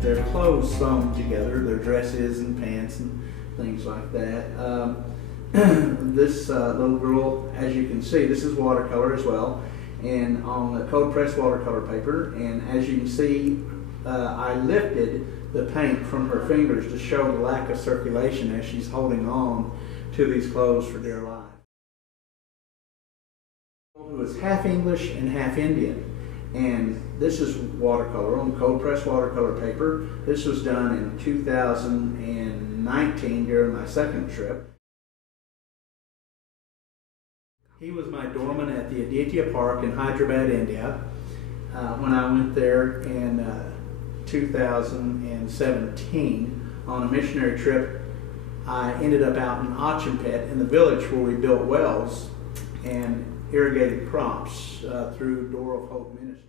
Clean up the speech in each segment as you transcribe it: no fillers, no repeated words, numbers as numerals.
Their clothes sewn together, their dresses and pants and things like that. This little girl, as you can see, this is watercolor as well, and on the cold pressed watercolor paper. And as you can see, I lifted the paint from her fingers to show the lack of circulation as she's holding on to these clothes for dear life. Who is half English and half Indian. And this is watercolor on cold pressed watercolor paper. This was done in 2019 during my second trip. He was my doorman at the Aditya Park in Hyderabad, India. When I went there in 2017 on a missionary trip, I ended up out in Achampet in the village where we built wells and irrigated crops through Door of Hope Ministries.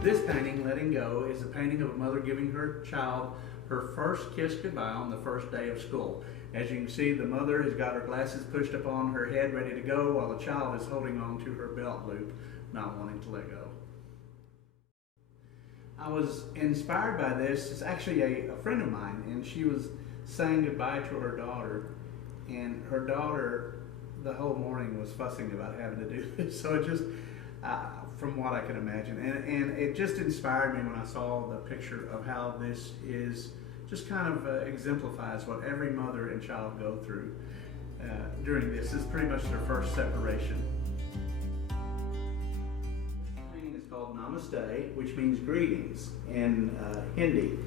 This painting, Letting Go, is a painting of a mother giving her child her first kiss goodbye on the first day of school. As you can see, the mother has got her glasses pushed up on her head, ready to go, while the child is holding on to her belt loop, not wanting to let go. I was inspired by this. It's actually a friend of mine, and she was saying goodbye to her daughter, and her daughter the whole morning was fussing about having to do this. So it just, from what I can imagine, and it just inspired me when I saw the picture of how this is just kind of exemplifies what every mother and child go through during this. This is pretty much their first separation. This painting is called Namaste, which means greetings in Hindi.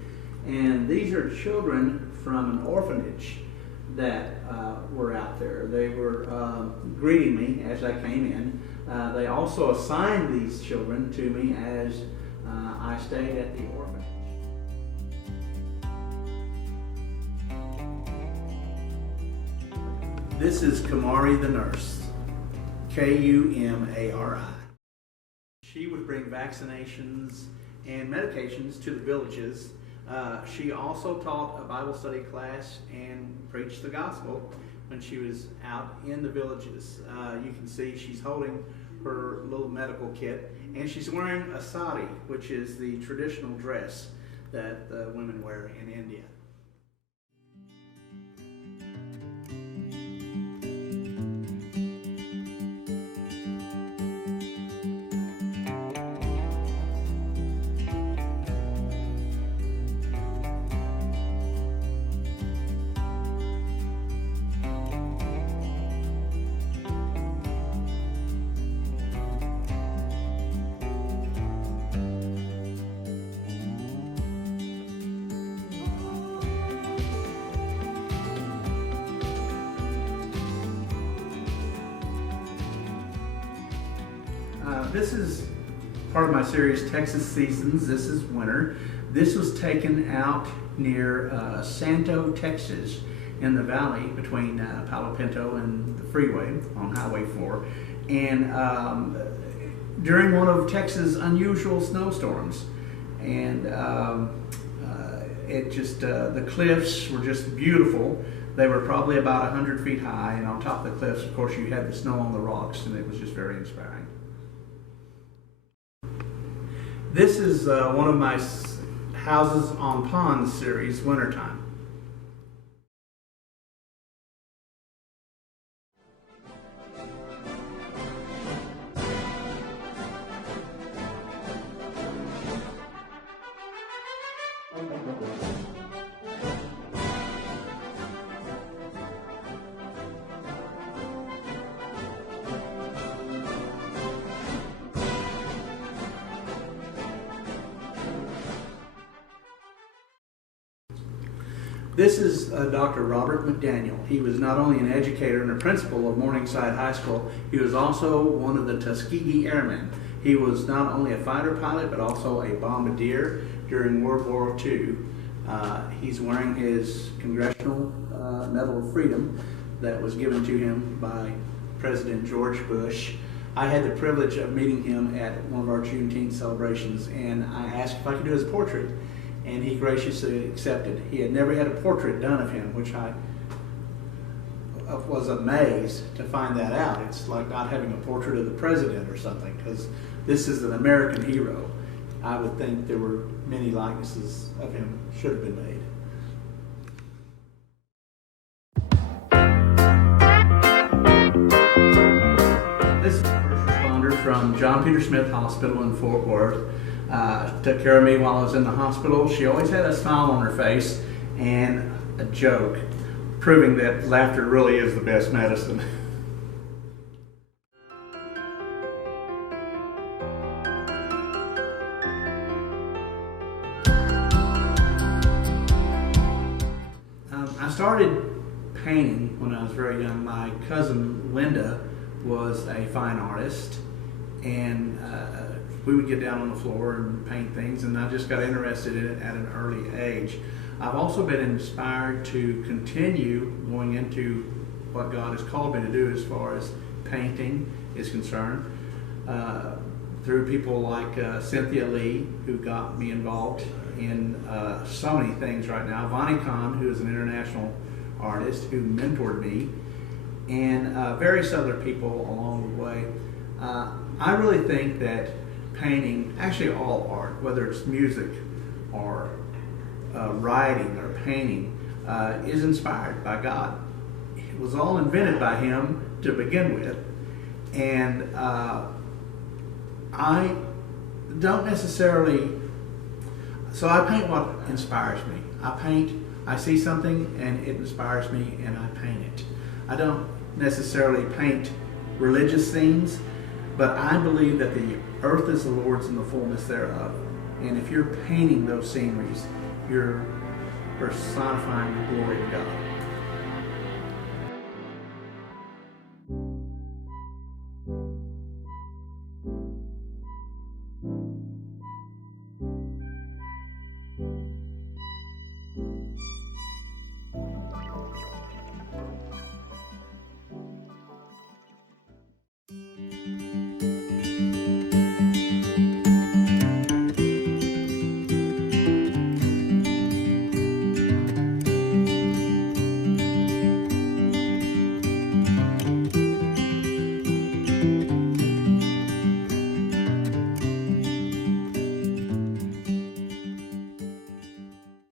And these are children from an orphanage that were out there. They were greeting me as I came in. They also assigned these children to me as I stayed at the orphanage. This is Kumari the nurse, Kumari. She would bring vaccinations and medications to the villages. She also taught a Bible study class and preached the gospel when she was out in the villages. You can see she's holding her little medical kit, and she's wearing a sari, which is the traditional dress that women wear in India. This is part of my series, Texas Seasons. This is winter. This was taken out near Santo, Texas, in the valley between Palo Pinto and the freeway on Highway 4. And during one of Texas' unusual snowstorms. And the cliffs were just beautiful. They were probably about 100 feet high, and on top of the cliffs, of course, you had the snow on the rocks, and it was just very inspiring. This is one of my Houses on Ponds series, Wintertime. This is Dr. Robert McDaniel. He was not only an educator and a principal of Morningside High School, he was also one of the Tuskegee Airmen. He was not only a fighter pilot, but also a bombardier during World War II. He's wearing his Congressional Medal of Freedom that was given to him by President George Bush. I had the privilege of meeting him at one of our Juneteenth celebrations, and I asked if I could do his portrait, and he graciously accepted. He had never had a portrait done of him, which I was amazed to find that out. It's like not having a portrait of the president or something, because this is an American hero. I would think there were many likenesses of him should have been made. This is a first responder from John Peter Smith Hospital in Fort Worth. Took care of me while I was in the hospital. She always had a smile on her face and a joke, proving that laughter really is the best medicine. I started painting when I was very young. My cousin Linda was a fine artist, and we would get down on the floor and paint things, and I just got interested in it at an early age. I've also been inspired to continue going into what God has called me to do as far as painting is concerned, through people like Cynthia Lee, who got me involved in so many things right now, Vonnie Kahn, who is an international artist who mentored me, and various other people along the way. I really think that painting, actually all art, whether it's music or writing or painting, is inspired by God. It was all invented by Him to begin with, and I don't necessarily, so I paint what inspires me. I paint, I see something and it inspires me and I paint it. I don't necessarily paint religious scenes, but I believe that the earth is the Lord's and the fullness thereof. And if you're painting those sceneries, you're personifying the glory of God.